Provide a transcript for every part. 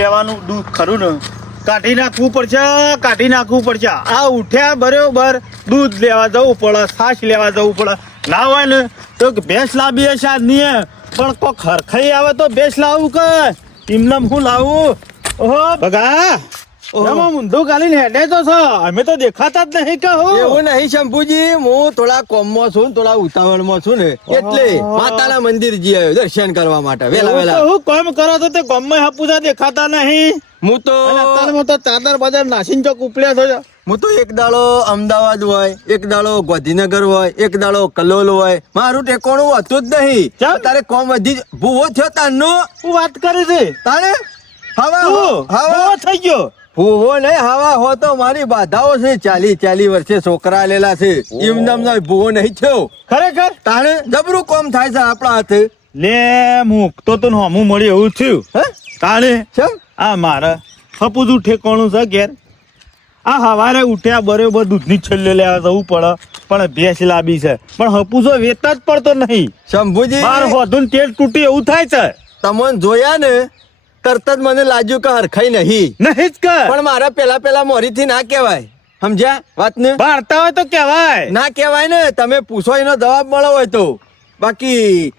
લેવાનું દૂધ ખરું ને કાઢી નાખવું પડશે. આ ઉઠ્યા બરોબર દૂધ લેવા જવું પડે, છાશ લેવા જવું પડે. ના હોય ને તો ભેંસ લાવી હશે આજની, પણ કોઈ ખરખાઈ આવે તો ભેંસ લાવું કે એમને હું લાવું? ઓહો ભગા એમાં ઊંધું ગાલીને હેડે તો છો, અમે તો દેખાતા જ નહીં કે હો. એવું નહીં શંભુજી, હું થોડા કોમમાં છું, થોડા ઉતાવળમાં છું ને, એટલે માતાના મંદિર જી આવ્યો દર્શન કરવા માટે વેલા. હું કામ કરો તો તે ગામમાં હાપુસા દેખાતા નહીં. હું તો અત્યારમાં તો ચાદર બજાર નાસીને ચોક ઉપલ્યા છો. હું તો એક દાડો અમદાવાદ હોય, એક દાડો ગાંધીનગર હોય, એક દાડો કલોલ હોય, મારું ઠેકાણું હતું જ નહીં. તારે કોમ વધી ભૂવો થયો તારનો. હું વાત કરી છે તારે હવા થઈ ગયો ભૂવો નહીં, હવા હો તો મારી બાધાઓ છે. 40 વર્ષે છોકરા આલેલા છે, એમ ભૂવો નહીં થયો. ખરેખર તારે જબરું કોમ થાય છે આપણા હાથે. લે મૂકતો તો હમું મળી એવું થયું. તાણે છે આ મારે હપુજું ઠેકાણું છે ઘેર. આ હવારે ઉઠ્યા બરોબર દૂધની છેલ્લે લેવા જવું પડે, પણ ભેંસ લાવી છે, પણ હપુજો વેતા જ પડતો નહીં. શંભુજી બાર હોધું તેલ તૂટી એવું થાય છે. તમને જોયા ને તરત જ મને લાગ્યું કે હરખાઈ નહીં જ કે, પણ મારા પેલા મોરીથી ના કહેવાય. સમજ્યા વાત ને? વાર્તા હોય તો કેવાય, ના કહેવાય ને. તમે પૂછો એનો જવાબ મળો હોય તો. બાકી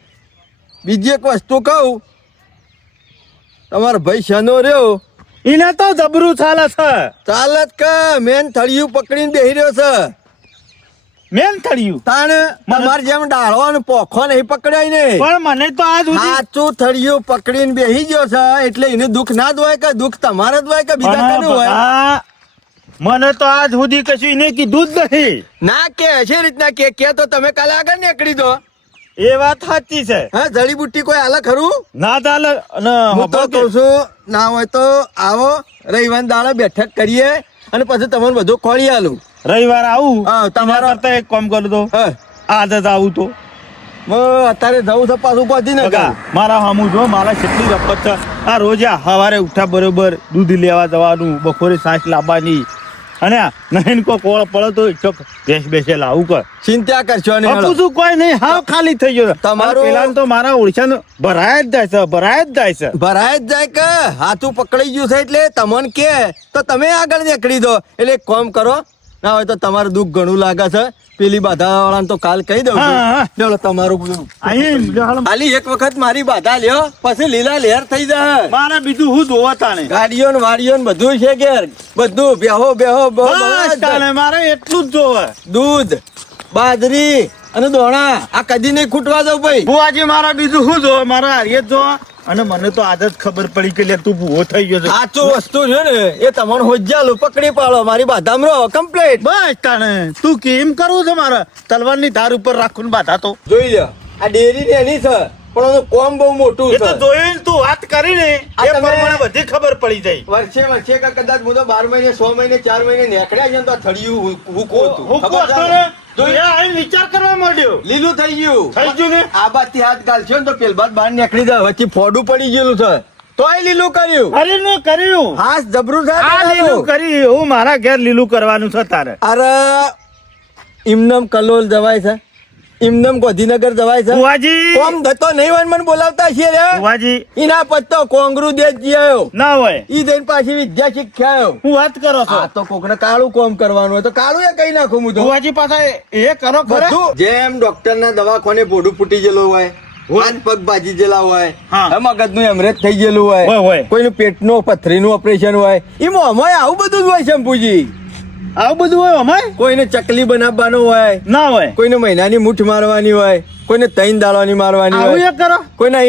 બીજી એક વસ્તુ કહું, તમારો ભાઈ શનો રહ્યો એને તો જબરું ચાલે છે. ચાલત કે મેન થળિયું પકડીને બેહી રહ્યો છે. મેન થળિયું તાણ તમારે જેમ ડાળો અને પોખો નહીં પકડાય ને, પણ મને તો આજ સુધી સાચું થળિયું પકડીને બેહી ગયો છે. એટલે એને દુઃખ ના જ હોય કે દુઃખ તમારે જ હોય કે બીજા કોનું હોય? મને તો આજ સુધી કશું એને કીધું જ નહીં. ના કે હશે રીતના કે તો તમે કાલે આગળ નીકળી દો. એ વાત સાચી છે. હા, જડીબુટ્ટી કોઈ હાલે ખરું? ના ચાલે. હું તો કહું છું, ના હોય તો આવો રવિવાર દાડે બેઠક કરીએ અને પછી તમને બધું ખોળી આલું. રવિવાર આવું. હા, તમારા કરતા એક કામ કરું તો આજે જ આવું તો અત્યારે જવું છે પાછું પહોંચી ને. મારા હમું જો મારા કેટલી રપત છે. આ રોજ સવારે ઉઠ્યા બરોબર દૂધ લેવા જવાનું, બપોરે સાસ લાવવાની, અને નહીં કોઈ કોળ પડે તો ચોક બેસે લાવું કર. ચિંતા કરશો નહીં. પૂછું કોઈ નહીં, હાવ ખાલી થઈ ગયો. તમારું પેલા તો મારા ઓળખાણ ભરાય જ જાય કે હાથું પકડાઈ ગયું છે એટલે તમને કે તો તમે આગળ નીકળી દો. એટલે એક કામ કરો, ના હોય તો તમારું દુઃખ ઘણું લાગે છે. પેલી બાધા વાળાને તો કાલ કહી દઉં. તમારું ખાલી એક વખત મારી બાધા લ્યો, પછી લીલા લહેર થઈ જાય. મારા બીજું હું જોવા તાણે ગાડીઓ ને વાડીઓ ને બધું છે ઘેર, બધું બેહો મારે એટલું જ જોવે. દૂધ, બાજરી અને દોણા આ કદી નહીં ખૂટવા દઉં ભાઈ. બુઆજી મારા બીજું શું જોવે? મારા હારીએ જ જોવા. અને મને તો આજ જ ખબર પડી કે તું ભૂવો થઈ ગયો છે. સાચું વસ્તુ છે ને એ તમને હોજ્જાલો પકડી પાડો. મારી બાધામાં રહો કમ્પ્લીટ. બસ તાણે તું કેમ કરવું છે? મારા તલવારની ધાર ઉપર રાખું બાધા તો જોઈ લો. આ ડેરી ને એની છે, પણ એનું કોમ બહુ મોટું છે. જોઈને તું વાત કરીને એ પ્રમાણે બધી ખબર પડી જાય. વર્ષે કે કદાચ હું તો 12 મહિને 6 મહિને 4 મહિને નીકળ્યા છે તો આ થળિયું હુકો હતું. વિચાર કરવા માંડ્યો, લીલું થઈ ગયું ને. આ બાદ થી હાથ ગાલશો ને તો પેલ બાદ બહાર નીકળી જાય. વચ્ચે ફોડું પડી ગયેલું છે તોય લીલું કર્યું. અરે કર્યું હાથ જબરું થાય. લીલું કર્યું. હું મારા ઘેર લીલું કરવાનું છે તારે. અરે ઇમનમ કલોલ જવાય છે, ઇમનમ ગાંધીનગર જવાય છે. બુઆજી કોમ ધતો નહીં હોય મને બોલાવતા છે રે. બુઆજી ઈના પત્તો કોંગરુ દે જીયો ના હોય. ઈ જઈને પાછી વિદ્યા શીખ્યાયો. હું વાત કરો છો? આ તો કોકને કાળું કોમ કરવાનું હોય તો કાળું એ કઈ નાખું હું તો. બુઆજી પાછા એ કરો બધું. જેમ ડોક્ટર ના દવાખાને બોડું ફૂટી ગયેલું હોય, હાથ પગ ભાજી ગયેલા હોય, મગજ નું હેમરેજ થઈ ગયેલું હોય, કોઈનું પેટનું પથરીનું ઓપરેશન હોય, એમાં અમાય આવું બધું જ હોય. શંભુજી આવું બધું હોય અમાય? કોઈને ચકલી બનાવવાનું હોય, ના હોય. કોઈને મહિનાની મૂઠ મારવાની હોય, કોઈને 3 દાડાની મારવાની હોય, કોઈને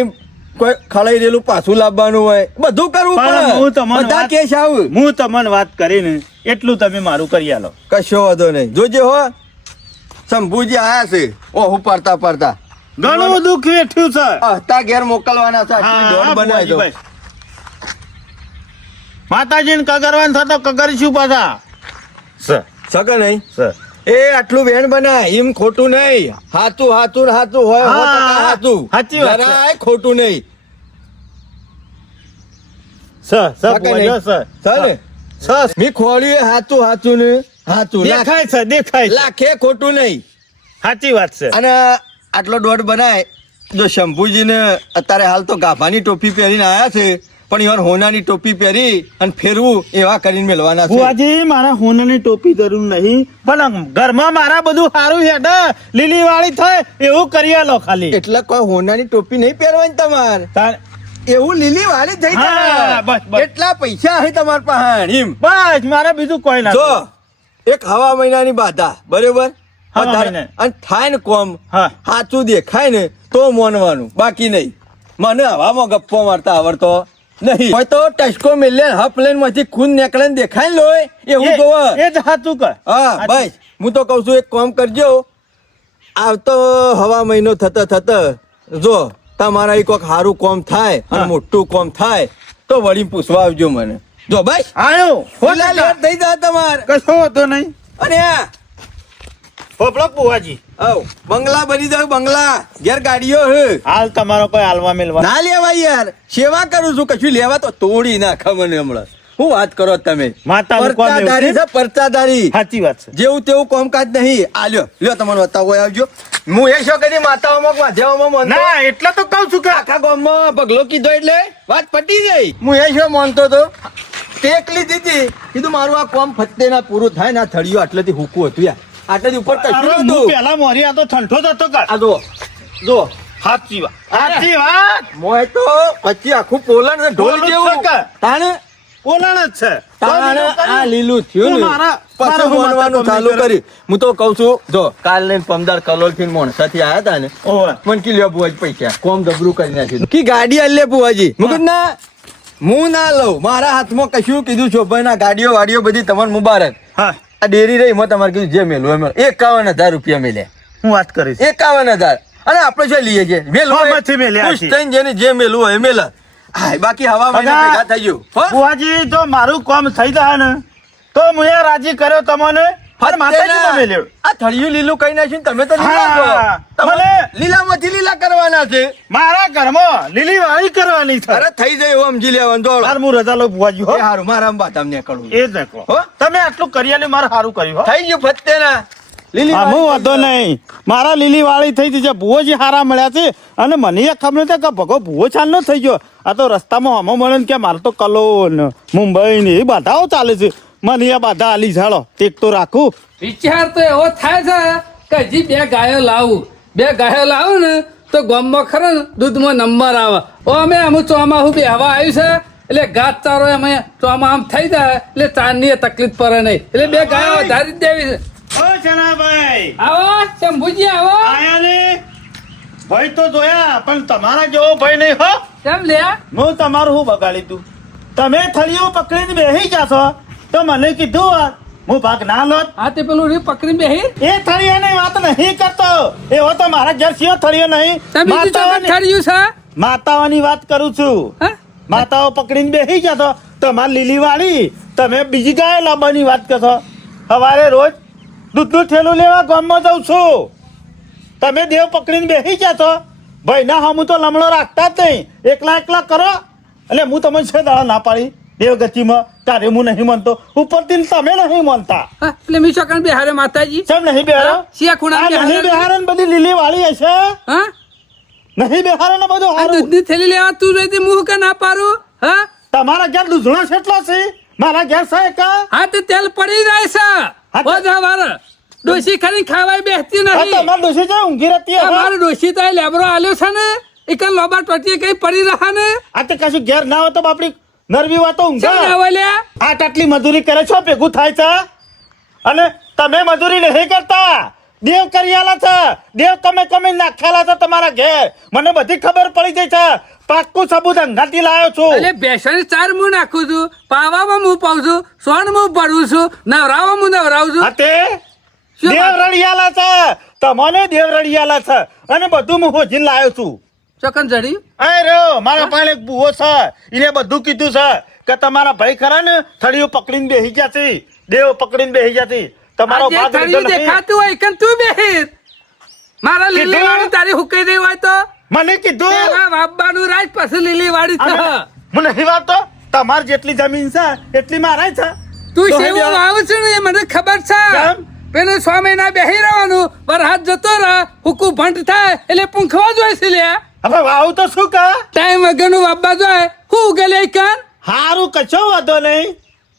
કોઈ ખળાઈ રહેલું પાછું લાવવાનું હોય, બધું કરવું પડે. બધા કેસ આવું. હું તમને વાત કરીને એટલું તમે મારું કરી આલો. કશો વાંધો નહીં. જોજે હો શંભુજી આયા છે. ઓહુ પડતા ઘણું દુઃખ વેઠ્યું છે. હસ્તા ઘેર મોકલવાના છે. બનાવી દો. માતાજીને કગરવાન થતો કગરશું પાછા સકે નહીં. એ આટલું બેન બનાય એમ ખોટું નહીં. હાચું હોય. હાચું જરાય ખોટું નહીં. મી ખોલ્યું હાચું ને હાચું દેખાય લાખે ખોટું નહીં. સાચી વાત છે. અને આટલો દોઢ બનાય. જો શંભુજી ને અત્યારે હાલ તો ગાભાની ટોપી પહેરીને આયા છે પણ યાર હોનાની ટોપી પહેરી અને ફેરવું એવા કરીને મેળવાના છે. બુઆજી મારા હોનાની ટોપી જરૂર નહીં, પણ ઘરમાં મારા બધું સારું હેડ લીલી વાળી થાય એવું કરી આલો ખાલી. એટલે કોઈ હોનાની ટોપી નહીં પહેરવાની તમારે, તાર- એવું લીલી વાળી થઈ હા, જાય. બસ, બસ. કેટલા પૈસા હે તમાર પાસે એમ બસ મારે બીજું કોઈ ના. જો એક હવા મહિનાની બાધા બરોબર, હવા મહિના. અને થાય ને કોમ હા. સાચું દેખાય ને તો માનવાનું, બાકી નહીં. મને હવામાં ગપ્પો મારતા આવડતો નહીં હોય તો ટચકો મેલે હપ લઈને માંથી ખૂન નીકળે ને દેખાય ને લોય એવું જોવે. એ જ સાચું કર. હા ભાઈ હું તો કઉ છું એક કામ કરજો, આવતો હવા મહિનો થતા થતા જો તમારા એક કોક સારું કોમ થાય અને હા. મોટું કોમ થાય તો વળી પૂછવા આવજો મને. જો ભાઈ આયો ખુલ્લા લેટ થઈ જાય તમારે. કશો હતો નહીં. અને આ પોપડો બુઆજી આવ બંગલા બની જાય, બંગલા ઘેર ગાડીઓ હે. હાલ તમારો કોઈ હાલવા મેલવા ના લેવા યાર, સેવા કરું છું, કશું લેવા તો તોડી નાખે મને હમણાં. શું વાત કરો તમે? માતા મૂકવા પરચાદારી છે, પરચાદારી. સાચી વાત છે. જેવું તેવું કામકાજ નહીં. આ લ્યો લ્યો તમને બતાવો આવજો. હું એ શું કદી માતાઓમાં વાંધ્યાઓમાં માનતો? ના એટલે તો કઉ છું કે આખા ગામમાં પગલો કીધો એટલે વાત પટી ગઈ. હું એ શું માનતો તો ટેકલી દીધી, કીધું મારું આ કામ ફત્તે ના પૂરું થાય ને આ થળિયો આટલેથી હુકું હતું યાર, આટલેથી ઉપર કશું અરે, નતું. હું પેલા મોરી આ તો ઠંઠો જ હતો કર. આ જો જો સાચી વાત. સાચી વાત. મોય તો પછી આખું પોલણ ને ઢોલ પોલું જ જેવું. છે કે? તાણે ઓલણ જ છે. તાણે તો બીજું આ કર્યું. લીલું થયું તું ને મારા- પછી મારા હું મોનવાનું માતા ચાલુ કોમની કર્યું. હું તો કઉ છું જો કાલ લઈને પમદાર કલોલ થી મોણસાથી આયા તા ને, ઓવે. મને કી લ્યો બુવાજી પૈસા કોમ દબરું કરી નાખ્યું કી ગાડી આલે બુવાજી. મેં કીધું ના હું ના લઉં, મારા હાથમાં કશું કીધું શોભાઈ ના ગાડીઓ વાડીઓ બધી તમને મુબારક. હા આ ડેરી રહી માં તમારે કીધું જે મેલું એમ 51,000 રૂપિયા મેલ્યા. હું વાત કરીશ. 51,000 અને આપણે શું લઈએ છીએ મેલું હા, હોય, માંથી મેલ્યા ખુશ છે. થઈને જેને જે મેલું હોય એ મેલા. હા, બાકી હવા મહિને અગા, ભેગા થઈ ગયું હો. બુઆજી જો મારું કામ થઈ જાય ને તો હું એ રાજી કર્યો તમને. અને માતાજી તમે લ્યો. આ થળિયું લીલું કઈ નાખ્યું ને તમે તો લીલા છો. હા, તમારે મને- લીલામાંથી લીલા કરવાના છે. મારા ઘરમાં લીલી વાળી કરવાની છે. અરે થઈ જાય એવું સમજી લેવાનું દોડો. હાલ હું રજા લઉં બુઆજી હો. એ હારું મારા અંબા તમને કરું. એ જ કહો. હો? તમે આટલું કરી આલ્યું, મારે સારું કર્યું હો. થઈ ગયું ફત્તે ના લીલી હા, હું વાળી વાંધો નહીં. મારા લીલી વાળી થઈ ગઈ છે, ભૂવોજી હારા મળ્યા છે. અને મને એ ખબર નથી કે ભગો ભૂવો ચાલ ન થઈ ગયો. આ તો રસ્તામાં હમો મળે ને કે મારે તો કલોલ ને મુંબઈ ને એ બાધાઓ ચાલે છે. મને એ બાધા આલી જાળો ટેક તો રાખું. વિચાર તો એવો થાય છે કે હજી 2 ગાયો લાવું, 2 ગાયો લાવું ને તો ગામમાં ખરો ને દૂધમાં નંબર આવે. ઓ અમે અમુક ચોમાસું બેહવા આવ્યું છે એટલે ઘાસ ચારો અમે ચોમા આમ થઈ જાય એટલે ચારની તકલીફ પડે નહીં એટલે 2 ગાયો વધારી જ દેવી છે. ઓ જનાભાઈ આવો શંભુજી આવો. આયા ને ભાઈ તો જોયા પણ તમારા જેવો ભાઈ નહીં હો. કેમ લ્યા? હું તમારું હું બગાડી તું. તમે થળીઓ પકડીને બેસી જાશો તો મને કીધું હોત, હું ભાગ ના લોત. હા તે પેલું રી પકડી બેહી એ થળિયાની વાત નહીં કરતો. એવો તો મારા ઘેર સિયો થળિયો નહીં. તમે બીજું ચોકન થળિયું છે. માતાઓની વાત કરું છું. હા? માતાઓ પકડીને બેસી જતો તમારે લીલી વાળી, તમે બીજી ગાય લાવવાની વાત કરશો. સવારે રોજ દૂધનું થેલું લેવા ગામમાં જાઉં છું. તમે દેવ પકડીને બેસી જતો. ભાઈ ના હમ તો લમણો રાખતા જ નહીં. એકલા એકલા કરો. એટલે હું તમને છે દાડા ના પાડી દેવગતિમાં તારે હું નહીં માનતો. ઉપરથી તમે નહીં માનતા. હા, એટલે મી ચોકન બેહારે માતાજી. કેમ નહીં બેહારો? શિયા ખૂણા આ નહીં બેહારો ને બધી લીલી વાળી હશે. હા? નહીં બેહારો ને બધું આ હારું. દૂધની થેલી લેવા તું જોઈતી મું કે ના પારું? હા? તમારા ઘેર દૂધણો કેટલો છે? મારા ઘેર છે કા? હા તે તેલ પડી જાય છે. હા તે- ઓજા વાર ડોશી ખાલી ખાવાય બેસતી આ નથી. તમારે ડોશી છે ઊંઘી રહેતી હશે. તમારું ડોશી તો એ લેબરો આલ્યો છે ને એક લોબા ટોટીએ કઈ પડી રહ્યા ને આ તે કશું ઘેર ના હોય તો બાપડી નરવી વાતો ચમ ઊંઘા. ના વળ્યા? આ આટલી મજૂરી કરે છો ભેગું થાય છે અને તમે મજૂરી નહીં કરતા. દેવ કરિયાલા છે. દેવ તમે નાખેલા છે તમારા ઘેર. મને બધી ખબર પડી ગઈ છે. પાક્કું સબૂત અંગાથી લાયો છું. એટલે બેસણ ચાર હું નાખું છું, પાવામાં હું પાઉં છું, સોન હું પડું છું, નવરાવા હું નવરાવું છું. હા તે શું દેવ વાત? રડિયાલા છે. તમને દેવ રડિયાલા છે અને બધું હું હોજીને લાયો છું. ચોકન જડી અરે રો મારા પાસે એક બુઓ છે. એને બધું કીધું છે કે તમારા ભાઈ ખરા ને થળીઓ પકડીને બેસી ગયા છે. દેવ પકડીને બેસી ગયા છે. તમારો આ જે ભાગ લીધો થળિયું નથી. દેખાતું હોય કન તું બેહીર. મારા લીલી કીધું? વાળી તારી હુકાઈ રહી હોય તો મને કીધું એવા બાબાનું રાજ પછી લીલી વાળી છે. હું નહીં વાતો. તમાર જેટલી જમીન છે એટલી મારા છે. તું તો સેવો હવે વાવ છે ને એ મને ખબર છે. કેમ? પેલું 6 મહિના બેહી રહેવાનું પર હાથ જતો રહે હુકુ ભંટ થાય એટલે પૂંખવા જોઈએ છે લ્યા. હવે વાવ તો શું કા ટાઈમ વગરનું વાપવા જોઈએ હું ઉગેલે કાન હારું કશો વાંધો નહીં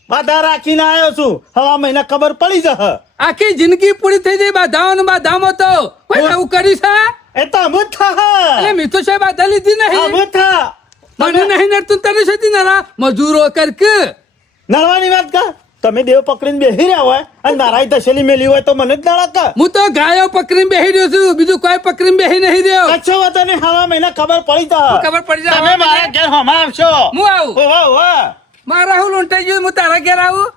બાધા રાખીને આવ્યો છું હવા મહિના ખબર પડી જશે આખી જિંદગી પૂરી થઈ ગઈ બાધામાં તો કોઈ નવું કર્યું છે એ તો અમુક થા એટલે મેં તો સાહેબ બાધા લીધી નહીં અમુક થા મને નહીં નડતું તને સુધી ના મજૂરો કર કે નળવાની વાત કા તમે દેવ પકડીને બેસી રહ્યા હોય અને મારા દશેલી મેલી હોય તો મને જ નળક હું તો ગાયો પકડીને બેહી રહ્યો છું બીજું કોઈ પકડીને બેહી નહીં રહ્યો કચ્છો વાતો ને હવા મહિના ખબર પડી જશે ખબર પડી જાય તમે મારા ઘેર હમા આવશો હું આવું ઓહો ઓહો મારા હું લૂંટાઈ ગયું હું તારા ઘેર આવું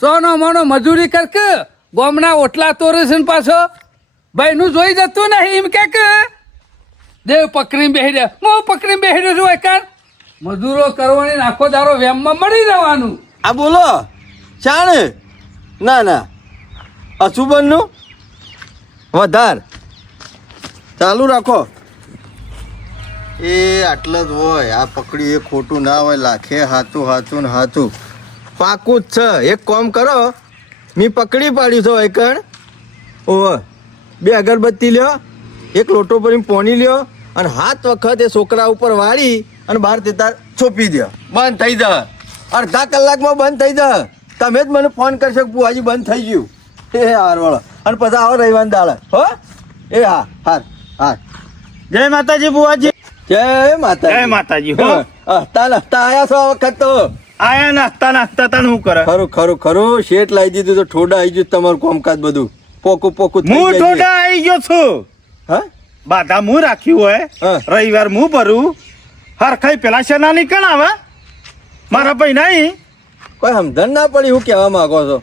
સોનો મોનો મજૂરી કર કે ગોમના ઓટલા તોરે છે ને પાછો ભાઈ નું જોઈ જતું નહીં એમ કે દેવ પકડીને બેહી રહ્યા હું પકડીને બેહી રહ્યો છું એકાર મજૂરો કરવાની આખો દારો વેમમાં મળી રહેવાનું આ બોલો ચાણ ના ના અશુભનનું વધાર ચાલુ રાખો એ આટલે જ હોય આ પકડી એ ખોટું ના હોય લાખે હાથું ને હાથું પાકું જ છે એક કામ કરો મેં પકડી પાડ્યું છો એકણ ઓહ 2 અગરબત્તી લ્યો એક લોટો ભરીને પોણી લ્યો અને 7 વખત એ છોકરા ઉપર વાળી અને બહાર તેતાર છોપી દો બંધ થઈ જાય અડધા કલાકમાં બંધ થઈ જાય તમે જ મને ફોન કરશો કે બુઆજી બંધ થઈ ગયું એ હાર વળો અને પછી આવો રવિવાર દાડે હો એ હા હાર હાર જય માતાજી બુવાજી જય માતા જય માતાજી હો હસતા નસતા આયા છો આ વખત તો આયા નાસ્તા તને શું કરે ખરું શેઠ લાવી દીધું તો ઠોડા આવી ગયું તમારું કામકાજ બધું પોકું થઈ હું જાય છે. ઠોડા આવી ગયો છું હા બાધા હું રાખ્યું હોય હા. રવિવાર હું ભરું હરખાઈ પેલા શેના નીકળ આવે મારા ભાઈ નહીં કોઈ સમજણ ના પડી હું કહેવા માંગો છો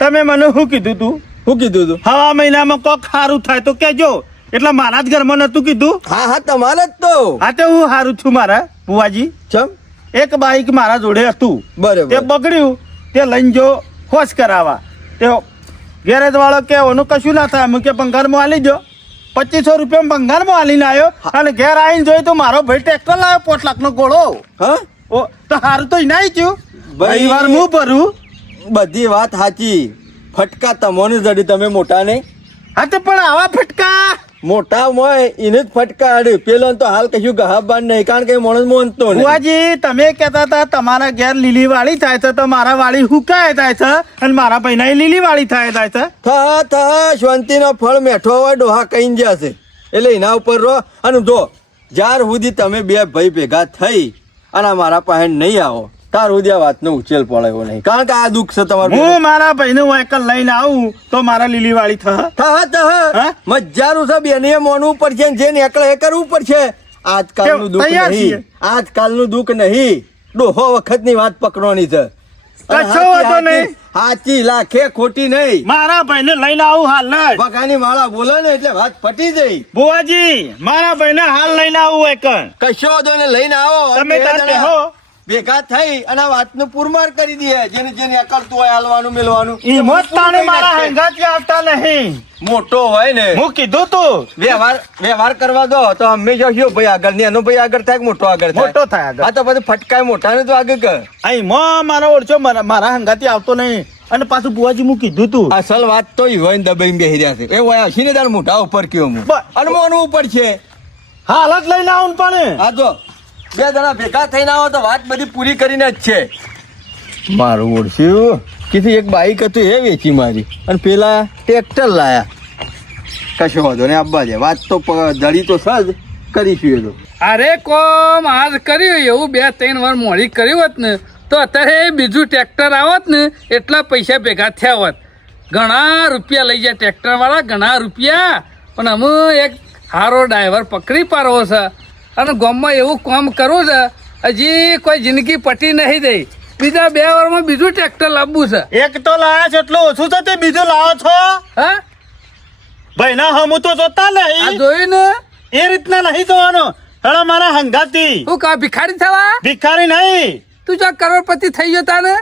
તમે મને શું કીધું તું શું કીધું તું હવા મહિનામાં કોક સારું થાય તો કેજો એટલે મારા જ ઘરમાં નતું કીધું હા તમારે જ તો હા તે હું સારું છું મારા બુવાજી ચમ એક બાઈક મારા જોડે હતું તે બરાબર બગડ્યું તે લઈને જો ખોશ કરાવવા તે ગેરેજ વાળો કે ઓનું કશું ના થાય હું કે ભંગારમાં આલી જો 2500 રૂપિયા ભંગારમાં આલીને આવ્યો અને ઘેર આવીને જોયું તો મારો ભાઈ ટ્રેક્ટર લાવ્યો 5 લાખનો ગોળો હા ઓ તો સારું તો ના થયું ભાઈ- રવિવાર હું ભરું બધી વાત સાચી ફટકા તમોને જડી તમે મોટા નહીં હા તો પણ આવા ફટકા મોટા મોય એને જ ફટકા આડે પેલો તો હાલ કશું ગહાબાન નહીં કારણ કે માણસ મોનતો નહીં બુવાજી તમે કહેતા હતા તમારા ઘેર લીલી વાળી થાય છે તો મારા વાળી હુકાય થાય છે અને મારા ભાઈના લીલી વાળી થાય છે થા શાંતિનો ફળ મેઠો હોય ડોહા કહીને જશે એટલે એના ઉપર રહો અને જો જ્યાર સુધી તમે બે ભાઈ ભેગા થઈ અને મારા પાસે નહીં આવો તાર સુધી આ વાતનો ઉછેલ પડ્યો નહીં કારણ કે આ દુઃખ છે તમારું હું મારા ભાઈને વાયકલ લઈને આવું તો મારા લીલી વાળી થાય હા? મજારું છે બેને મોનવું પડશે ને જે નીકળે એ કરવું પડશે આજકાલનું દુઃખ તૈયાર છીએ. નહીં આજકાલનું દુઃખ નહીં ડોહો વખતની વાત પકડવાની છે કશો વાંધો નહીં. સાચી લાખે ખોટી નહીં મારા ભાઈને લઈને આવું હાલ જ બગાની માળા બોલે ને એટલે વાત ફટી જઈ બુવાજી મારા ભાઈને હાલ લઈને આવું એકન કશો વાંધો નહીં, લઈને આવો તમે બે તાર જણા બેહો ભેગા થઈ અને આ વાતનું પુરમાર કરી દે જેને જેને અકળતું હોય હાલવાનું મેલવાનું ઈ મોત તાણે મારા હંગાથી આવતા નહીં મોટો હોય ને હું કીધું તું વ્યવહાર કરવા દો તો હંમેશા શું ભાઈ આગળ ની એનો ભાઈ આગળ થાય કે મોટો આગળ થાય મોટો થાય આગળ. હા તો પછી ફટકાય મોટા ને તો આગળ કર અહીં મારો ઓળખો મારા હંગાથી આવતો નહીં અને પાછું બુવાજી હું કીધું તું અસલ વાત તો હોય દબાઈ બેહી રહ્યા છે એ હોય હસીને તાર મોઢા ઉપર કયો હું અને મોનું ઉપર છે હાલ જ લઈને આવું ને પણ હા જો બે જણા ભેગા થઈને આવો તો વાત બધી પૂરી કરીને જ છે મારું ઓળખ્યું કીધું એક બાઈક હતું એ વેચી મારી અને પેલા ટ્રેક્ટર લાયા કશો વાંધો ને આપવા દે વાત તો દડી તો સજ કરીશું એ તો અરે કોમ આજ કર્યું એવું 2-3 વાર મોડી કર્યું હોત ને તો અત્યારે બીજું ટ્રેક્ટર આવત ને એટલા પૈસા ભેગા થયા હોત ઘણા રૂપિયા લઈ જાય ટ્રેક્ટર વાળા ઘણા રૂપિયા પણ અમે એક સારો ડ્રાઈવર પકડી પાડવો છે અને ગામમાં એવું કામ કરવું છે હજી કોઈ જિંદગી પટી નહીં દઈ બીજા 2 વારમાં બીજું ટ્રેક્ટર લાવવું છે એક તો લાયા છે એટલું ઓછું છે તે બીજું લાવો છો હા ભાઈ ના હમું તો જોતા આ નહીં જોયું ને એ રીતના નહીં જોવાનું હેડા મારા હંગાતી હું કા ભિખારી થવા ભિખારી નહીં તું જો કરોડપતિ થઈ ગયો તાને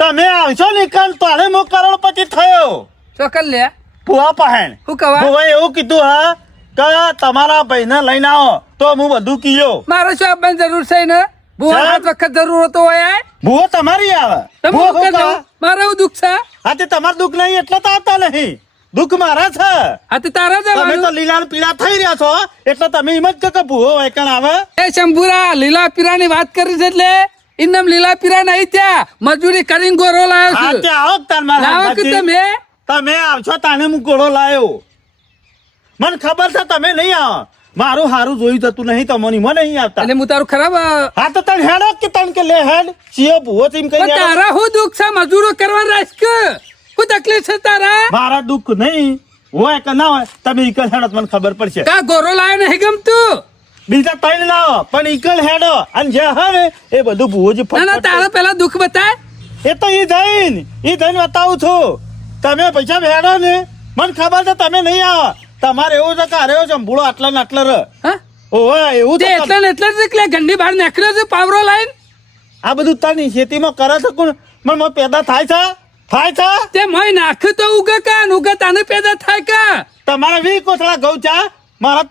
તમે આવશો નીકળ તાણે હું કરોડપતિ થયો ચોકન લે ભુવા પહેણ હું કવા ભુવાએ એવું કીધું હા કે તમારા ભાઈને લઈને આવો તો હું બધું કીયો મારે શું આપવાની જરૂર છે ને ભૂવા સાહેબ? 7 વખત જરૂર હતો હોય ભુવો તમારી આવે તમે ભુવો શું શું કરજો? કહે? મારે એવું દુઃખ છે હા તે તમારું દુઃખ નહીં એટલે તો આવતા નહીં દુઃખ મારા છે. આ તો તારા તમે તો જવાનું લીલા ને પીળા થઈ રહ્યા છો એટલે તમે એમ જ કે ભૂવો વાયકણ આવે. એ શંભુરા લીલા પીરાની વાત કરી છે એટલે ઇન્નમ લીલા પીરા નહીં ત્યાં મજૂરી કરીને ગોરો હા લાવ્યો તે આવો કે તાર મારા લાવો કે હાથમાંથી. તમે તમે આવશો તાને હું ઘોડો લાયો. મને ખબર છે તમે નહીં આવો. મારું હારું જોયું થતું નહીં તમને મને નહીં આવતા. એટલે હું તારું ખરાબ હા તો તને હેડો કે તને કે લે હેડ ચિયો ભૂવો તેમ કઈ પણ હેડો. તારા હું દુઃખ છે મજૂરો કરવા રાખ શું તકલીફ છે તારા મારા દુઃખ નહીં હોય કે ના હોય તમે ઈકલ હેડો તો મને ખબર પડશે. કા ગોરો લાવ્યો નહીં ગમતું બીજા ત્રણ લાવો પણ ઈકલ હેડો અને જે હે ને એ બધું ભૂવો જ ના ના તારા પેલા દુઃખ બતાય એ તો ઈ જઈને બતાવું છું. તમે પૈસા હેડો ને મને ખબર છે તમે નહીં આવો. તમારે એવું છે કે અરે જંભુળો આટલા ને આટલા રે. હા ઓય એવું તે તો એટલે ને એટલે જ એટલે ઘંડી બહાર નીકળ્યો છે પાવરો લાઈન આ બધું તારી ખેતીમાં કરે છે કોણ મને પેદા થાય છે તે મોય નાખ તો ઉગે કા ઉગે તાને પેદા થાય કા તમારા 20 કોથળા ઘઉં છે મારા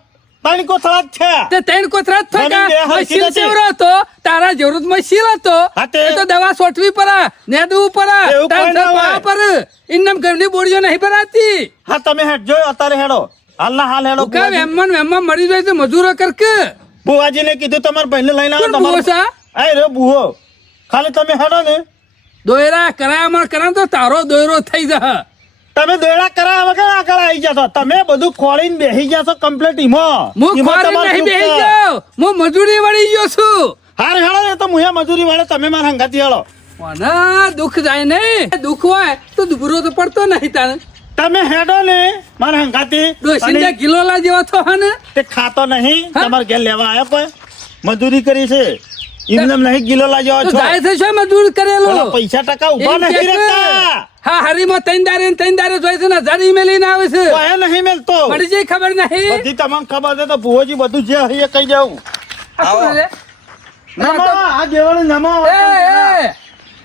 3 કોથળા જ છે. તે ત્રણ કોથરા જ થાય જમીન બે કા હરખી મશીન નથી. ચેવરો હતો તારા જરૂરત મશીન હતો હા તે- એ તો દવા છોટવી પડે નેદવું પડે એવું કોઈ ના હોય. પર ઇન્નમ ઘરની બોડીઓ નહીં ભરાતી હા તમે હેડજો અત્યારે હેડો હાલના હાલ હેડો. ઉકા વેમમાં મરી જાય તો મજૂરો કર કે બુવાજીને કીધું તમારા ભાઈને લઈને આવો. કોણ બુવો છે? એ રે બુવો ખાલી તમે હેડો ને દોયરા કરાયામાં કરા તો તારો દોયરો થઈ જા તમે દોયડા કરાયા વગર આગળ આવી જશો. તમે બધું ખોળીને બેસી જશો કમ્પ્લીટ ઈમાં. હું ઈમાં ખોરી તમારું નહીં દુઃખ બેહી છે. ગયો હું મજૂરી વળી ગયો છું હાર હેડો એ તો મુયા મજૂરી વાળે તમે મારા હંગાતી હેડો. ના દુઃખ જાય નહીં દુઃખ હોય તો દુબરો તો પડતો નહીં તારે તમે હેડો ને મારા હંગાતી ડોસીને ગિલોલા જેવા થો હે ને તે ખાતો નહીં હા? તમારે ઘેર લેવા આવ્યો કોઈ મજૂરી કરી છે એમને નહીં ગિલો લાગ્યો તો છો. જાય છે શું મજૂર કરેલો ઓલા પૈસા ટકા ઉભા એમ નહીં કે રહેતા. હા હરીમાં ત્રણ દારે જોઈ છે ને 1000 ઈમેલ લઈને આવે છે કોઈ નહીં મેલતો. પડી જાય ખબર નહીં બધી તમને ખબર છે તો ભુવોજી બધું જે હશે એ કહી જાઉં. આ શું છે? નમો આ જેવાળું નમો. એ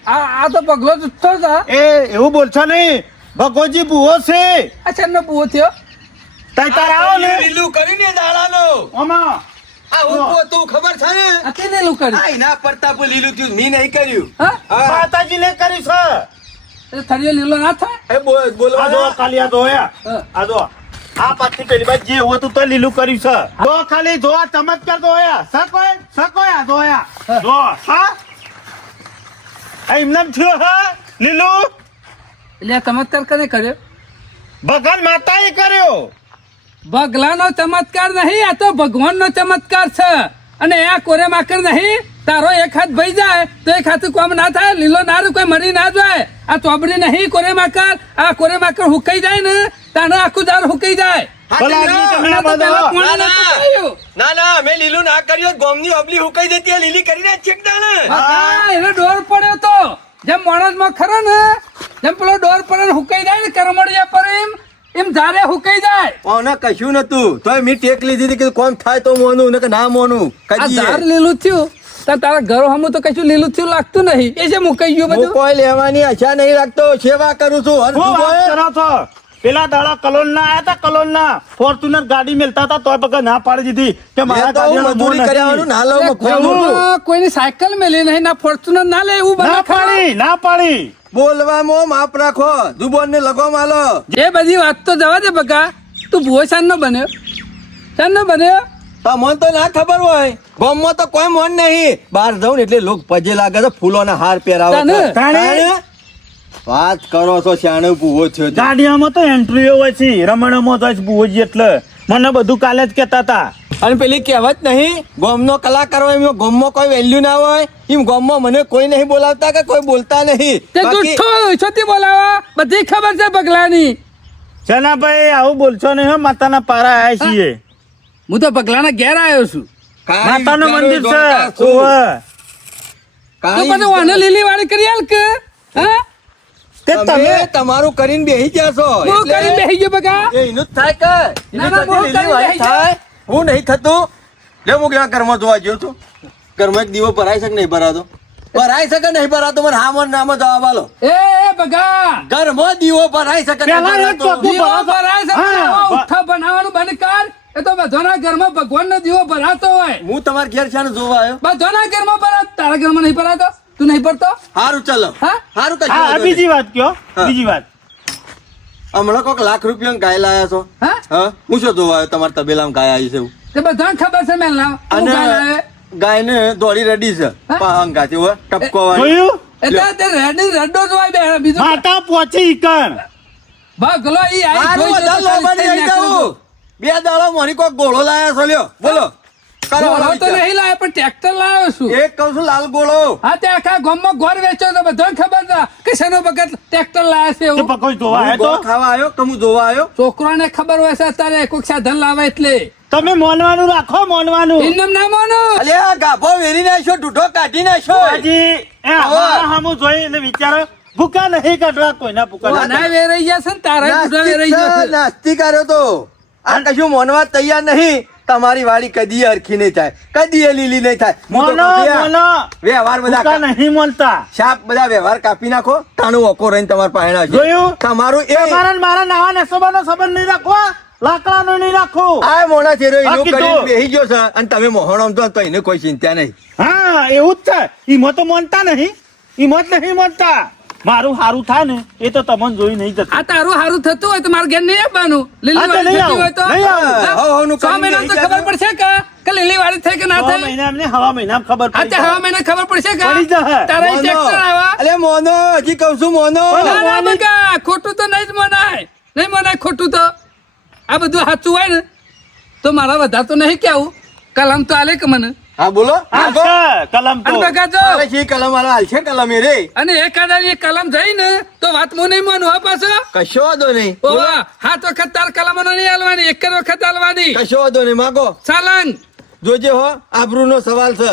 આ તો પગલો જુઠ્ઠો છે એ એવું બોલશો નહીં ભગોજી ભુવો છે. આ છેલ્લો પૂવો થયો તઈ તાર આવો ને લીલું કરીને દાડાનો ઓમાં આ હું તું ખબર છે ને આ કેને લું કરી આ એના પ્રતાપ લીલું થયું મેં નહીં કર્યું હા હા માતાજીને કરી છે. એ થળિયો લીલો ના થાય એ આ બોલવા જો ખાલી આ જોયા હા. આ જો આ પાછી પેલી બાજુ જે હતું તો લીલું કર્યું છે. જો ખાલી જો આ ચમત્કાર જોયા સકોયા જોયા હા. જો હા આ એમને થયો હા લીલું એટલે આ ચમત્કાર કને કર્યો ભગવાન માતાએ કર્યો. બગલાનો ચમત્કાર નહીં આ તો ભગવાનનો ચમત્કાર છે અને આ કોરે માકર નહીં તારો એક હાથ ભઈ જાય તો એક હાથ કોમ ના થાય લીલો નારું કોઈ મરી ના જાય આ ચોબડી નહીં કોરે માકર આ કોરે માકર હુકાઈ જાય ને તાને આખું દાર હુકાઈ જાય ભલા આદમી તમે આ આ તો પેલા બધો કોણે નતું કર્યું? ના ના મેં લીલું ના કર્યું ગોમની ઓબલી હુકાઈ જતી આ લીલી કરીને જ ચેકતા ને હા, એને ડોર પડ્યો તો જેમ માણસમાં ખરો ને જેમ પેલો ડોર પડે ને હુકાઈ જાય ને કરમડિયા પર એમ ધારે હુકાઈ જાય ઓને કશું નતું તોય મેં ટેક લીધી હતી કે કોમ થાય તો મોનું ને કે ના મોનું આ કદી ધાર લીલું થયું તારા ઘર હમું તો કશું લીલું થયું લાગતું નહીં એ જે મુકાઈ ગયું હું બધું કોઈ લેવાની આશા નહીં રાખતો સેવા કરું છું હર શું વાત જુગોએ. કરો છો? પેલા દાડા કલોલ ના આયા તા કલોલ ના ફોર્ચ્યુનર ગાડી મેલતા હતા તોય પગ ના પાડી દીધી કે મારા મેં તો હું ગાડીનો મજૂરી મોહ નથી. કર્યાવાનું ના લઉં એટલે મફતનું. ઘરમાં કોઈની સાયકલ મેલી નહીં ના ફોર્ચ્યુનર ના લે એવું ના બને ખરા? પાડી ના પાડી બોલવામાં માપ રાખો જુબાન ને લગો માલો એ બધી વાત તો જવા દે બકા તું ભુવો શાન નો બન્યો શાન નો બન્યો તમને તો ના ખબર હોય ગામમાં તો કોઈ મન નહીં બહાર જાઉં ને એટલે લોક પજે લાગે છે ફૂલોના હાર પહેરાવે તાને? છે. તાણે? તાણે? વાત કરો છો શાણે ભૂવો થયો છે. ગાડીઓમાં તો એન્ટ્રીઓ હોય છે રમણોમાં તો બુઓજી એટલે મને બધું કાલે જ કહેતા હતા. અને પેલી કહેવત નહીં ગામનો કલાકાર હોય એમાં ગામમાં કોઈ વેલ્યુ ના હોય એમ ગામમાં મને કોઈ નહીં બોલાવતા કે કોઈ બોલતા નહીં તે બાકી જુઠ્ઠો છોતી બોલાવા બધી ખબર છે બગલાની ભાઈ આવું બોલશો નહીં હો માતાના પારા આયા છીએ. હું તો બગલાના ઘેર આવ્યો છું કાળી માતાનું વિચારો મંદિર દોડતા છે છું. ઓવે. તો કાળી બધું વાને લીલી વાળી કરી આલ કે હા તે તમે તમે તમારું કરીને બેહી જશો હું એટલે કરી બેહી ગયો બકા એ એનું જ થાય કે એની ના, થતી હું લીલી કરીને વાળી બેહી થાય હું નહીં થતું લે હું ક્યાં ઘરમાં જોવા ગયો છું ઘરમાં એક દીવો ભરાય છે કે નહીં ભરાતો ભરાય છે કે નહીં ભરાતો મને હા મને નામ જવાબ આલો એ બગા ઘરમાં દીવો ભરાય છે કે નહીં પેલા એક ભરાતો? ચોખ્ખું દીવો ભરાય છે હા, પણ આવો ઉઠ્ઠા બનાવવાનું બંધ કર એ તો બધાના ઘરમાં ભગવાનનો દીવો ભરાતો હોય હું તમારા ઘેર છે જોવા આવ્યો બધાના ઘરમાં ભરાતો તારા ઘરમાં નહીં ભરાતો તું નહીં ભરતો સારું ચાલો હા? સારું હા કશું બીજી વાત કયો હા. બીજી વાત હમણાં કોક લાખ રૂપિયા ગાય લાયા છો હા હા હું શું જોવા આવ્યો તમારા તબેલામાં ગાય આવી છે એવું તે બધાને ખબર છે મેલના અને હું ગાય લાવે. ગાયને દોડી રડી છે અંગાથી હોય ટપકો વાળી. જોયું એટલે તે રેડો જ હોય બે બીજું માતા પહોંચી ઈકણ ભાગલો ઈ આઈ હારું, જોઈ વધારે તો લોભાની ખાલી આઈ નાખી જાઉં. બે દાડા મોની કોક ગોળો લાયા છો લ્યો બોલો કરો ઘોડો વાળો તો વિચાર. નહીં લાવ્યો પણ ટ્રેક્ટર લાવ્યો છું એક કહું છું લાલ ગોળો હા તે આખા ગામમાં ગોળ વેચ્યો તો બધાને ખબર છે કે શેનો વખત ટ્રેક્ટર લાવે છે તો એવું પકોઈ ધોવા હું આયો ગોળ તો ખાવા આવ્યો કે હું જોવા આવ્યો છોકરાને ખબર હોય છે અત્યારે કોઈક સાધન લાવે એટલે તમે મોનવાનું રાખો મોનવાનું એમ ના માનો અલ્યા ગાભો વેરી નાખ્યો ઢૂઢો કાઢી નાખ્યો હજી એ અમારા સામું જોઈને વિચારો ભૂકા નહીં કાઢવા કોઈના ભૂકા ના વેરાઈ ગયા છે ને તારા બુઢા વેરાઈ ગયા છે નાસ્તી કર્યો તો આ કશું મોનવા તૈયાર નહીં તમારી વાડી કદી હરખી નહીં થાય કદી એ લીલી નહીં થાય હું તો મોનો કહું છું, મોનો વ્યવહાર ભૂકા બધા નહીં મોનતા શાપ બધા વ્યવહાર કાપી નાખો તાણું ઓકો રહીને તમારા પાસે આવશે. જોયું? તમારું એ તમારા ને મારા નાવા નેસોબાનો સંબંધ નહીં રાખવો લાકડાનો નહીં રાખવો આ મોણા ચેરો આ એનું કીધું. કરીને બેહી ગયો છે અને તમે મોહણમ તો એને કોઈ ચિંતા નહીં હા એવું જ છે ઈમો તો મોનતા નહીં ઈમો જ નહીં મોનતા મારું સારું થાય ને એ તો તમને જોઈ નહીં જતું આ તારું સારું થતું હોય તો મારે ઘેર નહીં આવવાનું લીલી હા, તો વાળી નહીં થતી હોય તો આવું, નહીં આવું. હા? હવ હવનું છ કરીને મહિનામાં તો બેસી ખબર જાજો. પડશે કે લીલી વાળી થઈ કે ના હવા થઈ મહિના એમને હવા મહિના ખબર આ પડી તે જાય. હવા મહિને ખબર પડશે કે પડી જાય. તારા મોનો. ટ્રેક્ટર આવા અલે મોનો હજી કહું છું મોનો બોલો. ના ના બકા ખોટું તો નહીં જ મનાય નહીં મનાય ખોટું તો આ બધું સાચું હોય ને તો મારા વધારે તો નહીં કેવું કલમ તો આલે કે મને હા બોલો હા, છે, કલમ તો અને બકા જો અરે શી કલમ વાળા હાલ છે કલમ એ રે અને એક આડાની એક કલમ થઈ ને તો વાત હું નહીં માનું હા પાછો કશો વાંધો નહીં ઓવા હાથ વખત તાર કલમો નહીં હાલવાની એક જ વખત હાલવાની કશો વાંધો નહીં માગો સાલંગ જોજે હો આબરૂનો સવાલ છે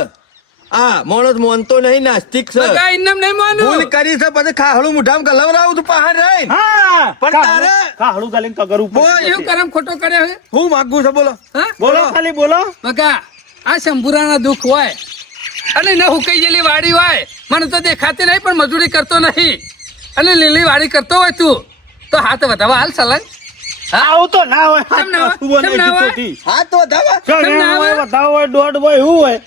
હા માણસ મોનતો નહીં નાસ્તિક છે બકા ઇન્નમ નહીં ભૂલ માનું કરી છે પછી ખાહડું મુઠામાં કલવરાવું તું પહાડ રહી હા પણ તારે- કાહળું ગાલીને કગરું બોલ. પડશે. એવું કરમ ખોટો કર્યો છે હું માગું છું બોલો હા બોલો ખાલી બોલો બકા આ શંભુરાના દુઃખ હોય અને ન હુકાઈ ગયેલી વાડી હોય મને તો દેખાતી નહીં પણ મજૂરી કરતો નહીં અને લીલી વાડી કરતો હોય તું તો હાથ વધાવા હાલ સલંગ આવું તો ના હોય કેમ ના હોય? સાસુઓ કેમ નહીં ના હોય? જીતોથી. હા તો ધાવા ચાલ, કેમ ના એમ હોય, આવે? વધારે હોય, દોઢ હોય, એવું હોય.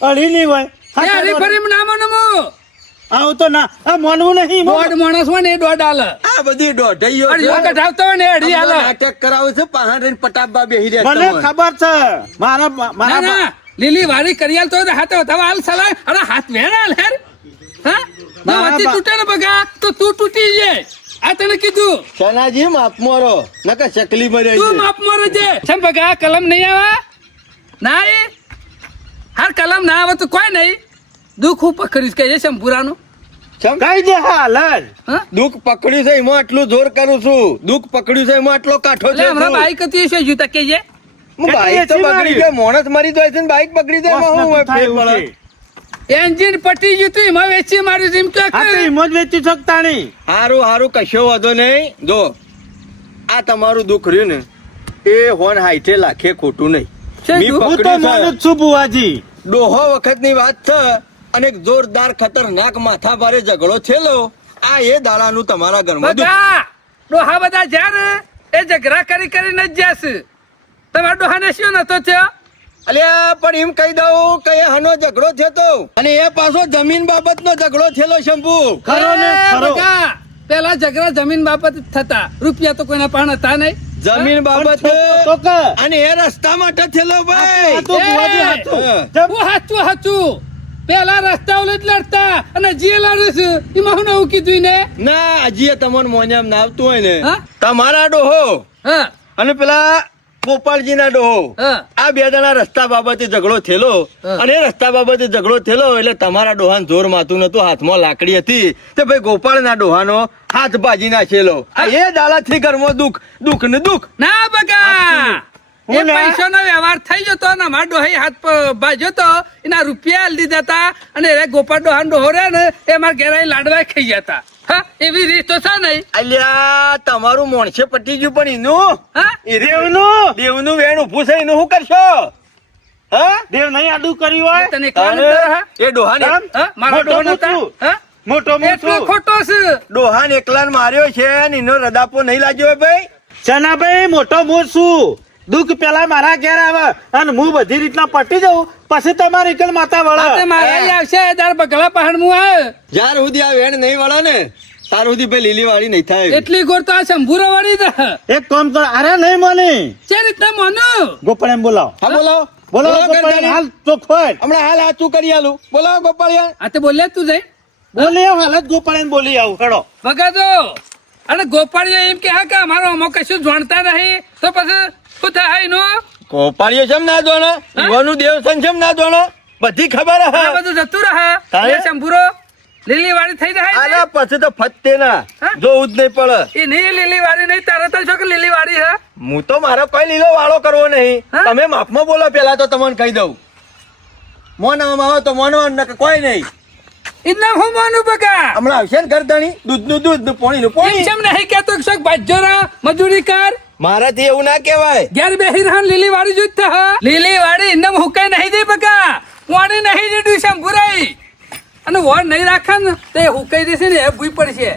અઢી ની હોય. એ હરીફરી ના માનું હું આવું તો ના આ માનવું નહીં દોઢ માણસ હોય ને એ દોઢ હાલ આ બધી દોઢઈઓ છે. અઢીઓ કઢાવતો હોય ને એ અઢી હાલ અમને નાટક કરાવે છે પહાડ રહીને પટાબા બેહી રહ્યા મને તમે. ખબર છે મારા ના મારા ના લીલી વાડી કરિયાલ તો હાથ વધાવા હાલ સલંગ અરે હાથ વેરા હાલ હેર હા જો મારા વચ્ચે તૂટે ને બગા તો તું તૂટી જાય આ તને કીધું સનાજી માપ મારો નકર ચકલી મરી તું માપ મારો છે કેમ બગા કલમ નહીં આવે ના એ હાર કલમ ના આવે તો કોઈ નહીં દુઃખ હું પકડીશ કે છે શંભુરાનું કઈ દે હાલ જ. હા દુઃખ પકડ્યું છે એમાં આટલું જોર કરું છું દુઃખ પકડ્યું છે એમાં આટલો કાઠો એટલે છે હમણાં શું? બાઈક હતી શું જૂતા કે છે હું બાઈક તો કેટલી બગડી મારી? ગયો માણસ મરી જાય છે ને બાઈક બગડી જાય એમાં બસ શું હોય નતું થાય ફેર એવું પડે? છે. એન્જિન પટી ગયું તું એમાં વેચી માર્યું છે એમ તો હા તો હિંમત વેચી શકતા નહીં હારું હારું કશો વાંધો નહીં જો આ તમારું દુઃખ રહ્યું ને એ હોન હાઈઠે લાખે ખોટું નહીં છે મી દુઃખ? હું તો પકડ્યું માનું છે. જ છું બુવાજી ડોહો વખતની વાત છે અને એક જોરદાર ખતરનાક માથા ભારે ઝઘડો થયેલો આ એ દાડાનું તમારા ઘરમાં દુઃખ. બધા ડોહા બધા જ્યારે એ ઝઘડા કરી કરીને જ જાશે તમારા ડોહાને શું નતો થયો અલ્યા પણ એમ કહી દઉં કે એ હનો ઝઘડો થયો તો અને એ પાછો જમીન બાબતનો ઝઘડો થયેલો શંભુ ખરો ને એ ખરો બકા, પેલા ઝઘડા જમીન બાબત થતા રૂપિયા તો કોઈના પાસે હતા નહીં જમીન બાબત તો કે અને એ રસ્તા માટે થયેલો આ ભાઈ તો બુવાજી એ. હાચું. હા. જબ હું હાચું પેલા રસ્તા ઓલે જ લડતા અને જે લડે છે એમાં હું નવું કીધું ને ના હજી એ તમને મોન્યામ ના આવતું હોય ને હા? તમારા ડોહો હા અને પેલા ગોપાલજી ના ડોહો હા આ બે જણા રસ્તા બાબતે ઝઘડો થયેલો હા. અને એ રસ્તા બાબતે ઝઘડો થયેલો એટલે તમારા ડોહાને જોર માતું નતું હાથમાં લાકડી હતી તે ભાઈ ગોપાળ ના ડોહાનો હાથ ભાજી નાખેલો આ એ દાડાથી ઘરમાં દુઃખ દુઃખ ને દુઃખ ના બગા હું એ ના. પૈસાનો વ્યવહાર થઈ જતો ને અમારો ડોહી હાથ ભાજ્યો તો એના રૂપિયા આલી દીધા હતા અને એ ગોપાલ ડોહાનો ડોહો રહે ને એ મારા ઘેર આવીને લાડવા ખાઈ જતા હા એવી રીત તો છે નહીં અલ્યા તમારું મોણસે પટી ગયું પણ એનું હા એ દેવનું દેવનું વેણ ઉભું છે એનું શું કરશો હા દેવ નહીં આડું કર્યું હોય તને કહેવાનું તારે તો, હા? એ ડોહાને કેમ? હા? મારો મોટો ડોહો હું નતા? છું. હા? મોટો હું એટલો છું. ખોટો છે ડોહાને એકલાને માર્યો છે અને એનો રદાપો નહીં લાગ્યો હોય ભાઈ ચનાભાઈ મોટો હું છું દુઃખ પેલા મારા ઘેર આવે અને હું બધી રીતના પટી જાઉં પછી તમારી એકલ માતા આ તે વળે મારા ઈ આવશે તાર બગલા પહાડ હું આવે જ્યાર સુધી આ વેણ નહીં વળે ને તાર સુધી ભાઈ લીલી વાળી નહીં થાય. એટલી ગોર તો આ શંભુરો વાળી છે. એક કામ કર, અરે નહીં મને જે રીતના માનું ગોપાલ એમ બોલાવો. હા બોલો બોલો બોલો ગોપાલ, કરતાની. હાલ ચોખવટ હમણાં હાલ હાચું કરી આલું. બોલો ગોપાળિયા. આ તે બોલ્યા તું જઈ બોલી આવ, હાલ જ ગોપાલ એમ બોલી આવું હેડો. વગાડો. અને ગોપાળીઓ એમ કે હા કે અમારો અમો કશું જાણતા નહીં તો પછી શું થાય એનું? ગોપાળિયો કેમ ના જોણે? ઈવાનું દેવસ્થાન કેમ ના જોણે? બધી ખબર આ હે. બધું જતું રહે તારે? એ શંભુરો લીલી વાળી થઈ જાય ને? આના પછી તો ફત્તે ના હા? જોવું જ નહીં પડે. એ નહીં લીલી વાળી નહીં તારે તો છો કે લીલી વાળી હે હું તો મારો કોઈ લીલો વાળો કરવો નહીં. હા? તમે માફમાં બોલો પેલા તો તમને કહી દઉં. મોનામાં આવો તો મોનો નકર કોઈ નહીં. એના હું માનું બકા હમણાં આવશે ને ગરદણી દૂધનું દૂધ ને પોણીનું એમ પોણી. કેમ નહીં કેતો કે શોક ભાજ્યોરા મજૂરી કર મારાથી એવું ના કહેવાય. ઘેર બેહી રહન લીલી વાળી જુત થા લીલી વાળી ઇન્દમ હુકાઈ નહીં દે બકા વાણી નહીં દીધું શંભુરાઈ અને વોડ નહીં રાખે ને તો એ હુકાઈ દેશે ને એ ભૂઈ પડશે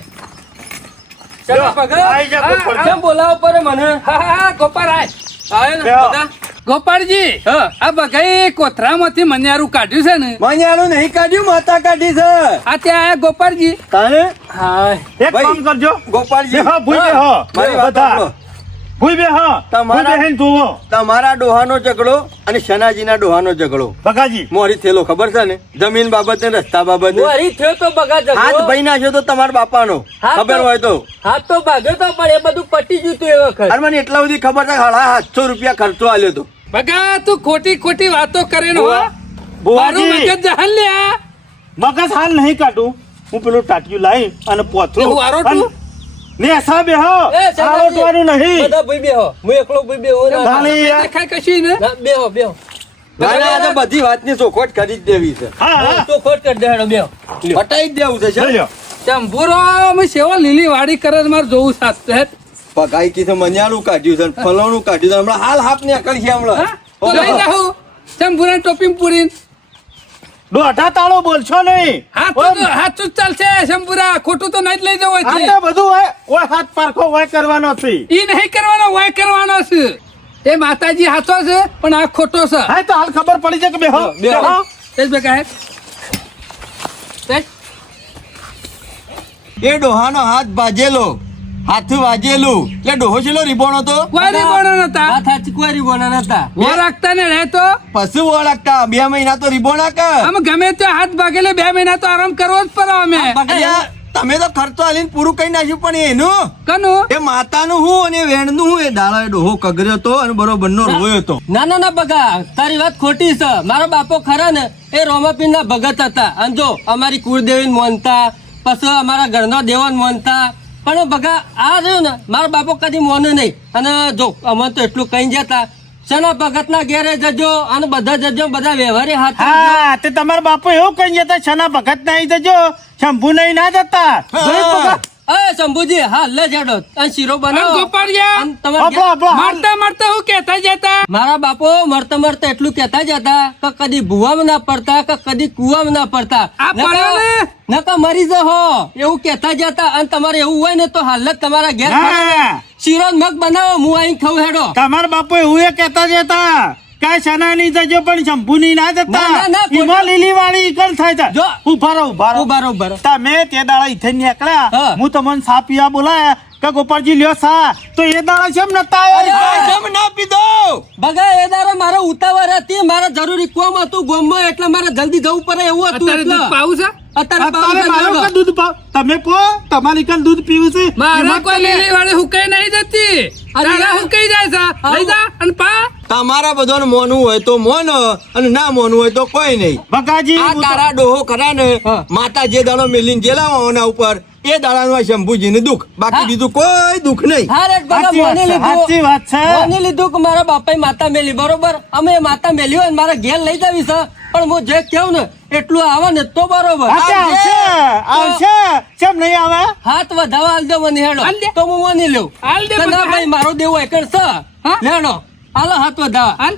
ચાલો પગા આઈ જા ગોપાલ. કેમ બોલાવો પર મને હા હા ગોપાલ આય આય ને બેહો. બગા ગોપાલજી આ બગાઈ કોથરામાંથી મન્યારું કાઢ્યું છે ને મણિયારું નહીં કાઢ્યું માતા કાઢી છે. આ ત્યાં આયા ગોપાલજી તારે હાય એક કામ કરજો, ગોપાલજી બેહો, ભૂઈ બેહો. મારી વાત બધા. સાંભળો. ભૂઈ બેહો. તમારા- ભૂઈ બેહીને જુઓ. તમારા ડોહાનો ઝઘડો અને શનાજીના ડોહાનો ઝઘડો બકાજી મોરી થયેલો ખબર છે ને? જમીન બાબતે રસ્તા બાબતે મોરી થયો તો બગા જગો. હાથ ભાઈ નાખ્યો તો તમારા બાપાનો હા તો- ખબર હોય તો. હાથ તો ભાગ્યો તો પણ એ બધું પટી ગયું તું એ વખત અરે મને એટલા બધી ખબર છે 750 રૂપિયા ખર્ચો આલ્યો તો. બગા તું ખોટી ખોટી વાતો કરે ને હો મારું બુવાજી, મગજ જહાન લ્યા મગજ હાલ નહીં કાઢું. હું પેલું ટાટિયું લાવી અને પોથરું એવું આરોટું? અને નેસા બેહો. એ શંકરજી, આરોટવાનું નહીં. બધા ભઈ બેહો. હું એકલો ભઈ બેહું ના. ખાલી યાર. દેખાય કશું ને ના, બેહો બેહો ના, ના, આ તો બધી વાતની ચોખવટ કરી જ દેવી છે. હા, હા. તો ખોટ કરી દે હેડો બેહો. પટાઈ જ દેવું છે લઈ લ્યો. ચંબુરો અમે સેવા લીલી વાડી કરે છે, મારે જોવું સાથ પગાઈ કીધું મનિયાળું કાઢ્યું છે ને ફલાણું કાઢ્યું છે. હમણાં હાલ હાપ ને અકળ છે હમણાં. તો લઈ જાઉં ચંબુરા ટોપી પૂરી દોઢા તાળો બોલશો નહીં. હાથ જ ચાલશે શંભુરા ખોટું તો નહીં જ લઈ જવું આ છે તો બધું હોય, કોઈ હાથ પારખો હોય કરવાનો છે. ઈ નહીં કરવાનો વાય કરવાનો છે એ માતાજી હાથો છે પણ આ ખોટો છે હા તો હાલ ખબર પડી છે કે બેહો. બેહો. બેહો. તેજ બેકા હે તેજ એ ડોહાનો હાથ ભાજેલો હાથ વાજેલું એટલે ડોહો છેલ્લો રીબોણો તો કોઈ રીબોણો નતા હાથ હાચી કોઈ રીબોના નતા. વો રાખતા ને રહે તો પશુ ઓળખતા 2 મહિના તો રીબોણા કર. અમે ગમે તે હાથ ભાગેલે 2 મહિના તો આરામ કરવો જ પડે અમે અલ્યા, તમે તો ખર્ચો આલીને પૂરું કરી નાખ્યું પણ એનું કનું એ માતાનું હું અને વેણનું હું એ દાડા એ ડોહો કગર્યો તો અને બરોબર નો રોયો તો. ના ના ના બગા તારી વાત ખોટી છે. મારો બાપો ખરા ને એ રોમાપીર ના ભગત હતા અને જો અમારી કુળદેવી માનતા પછી અમારા ઘરનો દેવન માનતા પણ બગા આ રહ્યું ને મારો બાપો કદી મોને નહીં અને જો અમે તો એટલું કઈ જતા શેના ભગત ના ઘેરે જજો અને બધા જજો બધા વ્યવહારે હાથ હા તે તમારા બાપુ એવું કહી જતા છના ભગત નહીં જજો, શંભુ નહીં ના જતા. જોયું ભગત? અરે શંભુજી હા લે જાડો અને શીરો બનાવો ગોપાળિયા અને તમારે આપણો, આપણો હાલ. મારતા મારતા હું કેતા જતા મારા બાપો મરતા મરતા એટલું કેતા જતા કે કદી ભૂવામાં ના પડતા કે કદી કુવામાં ના પડતા આ પડ્યો ને? નકા મરી જહો એવું કેતા જતા અને તમારે એવું હોય ને તો હાલ જ તમારા ઘેર હા. શીરો ને મગ બનાવો હું અહીં ખાઉં હેડો તમારા બાપુ એવું એ કહેતા જતા કાંઈ શના નહીં જજો પણ શંભુ નહીં ના ના, જતા. ના, ઈમાં લીલી વાળી ઈકલ થાય છે. જો. ઉભા રહો, ઉભા રહો. ઉભા રહો, ઉભા રહો. તમે તે દાડા ઈથે નીકળ્યા હા. હું તમને સા પીવા બોલાયા કે ગોપાલજી લ્યો સા તો એ દાડા કેમ નતા આવ્યા? કેમ ના પીધો? બગા એ દારો મારો ઉતાવળ હતી મારે જરૂરી કોમ હતું ગોમમાં એટલે મારે જલ્દી જવું પડે એવું હતું અત્યારે દૂધ એટલે પાવું છે અત્યારે અત્યારે પાવું મારો છે, કે દૂધ પાવ તમે પો તમારી કાન દૂધ પીવું છે મારા એમાં કોઈ તમે- લીલી વાળી હુકાઈ નહીં જતી અરે તારા હુકાઈ જાય છે લઈ જા અને પા તમારા બધાને મોનવું હોય તો મોન અને ના મોનવું હોય તો કોઈ નહીં. બકાજી આ હું તો- તારા ડોહો ખરા ને હા. માતા જે દાડો મેલીને જેલાવા ઓના ઉપર એ દાડાનું શંભુજી દુઃખ બાકી હા. બીજું કોઈ દુઃખ નહીં. હા રે બગા સાચી વાત મોને છે, સાચી વાત છે. મોને લીધું કે મારા બાપાએ માતા મેલી બરોબર અમે એ માતા મેલી હોય ને મારા ઘેર લઈ જાવી છે પણ હું જે કહું ને એટલું આવે ને તો બરોબર હા, તે આવશે કેમ નહીં આવે? હાથ વધાવા આલ દે મને હેડો આલ દે. તો હું માની લઉં આલ દે કે ના બગા, ભાઈ મારો દેવો એકડ છે હા? લેડો હાલો હાથ વધાવા હાલ